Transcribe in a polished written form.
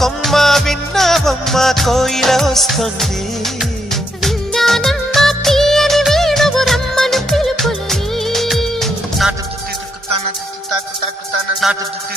కొమ్మ విన్నావమ్మ కోయిల వస్తుంది. విన్నానమ్మ తీయని వేణువు రమ్మను పిలుపులని. నాటు తుత్తి తుక్కుతాన తుత్తి తాకు తాకుతాన నాటు తుత్తి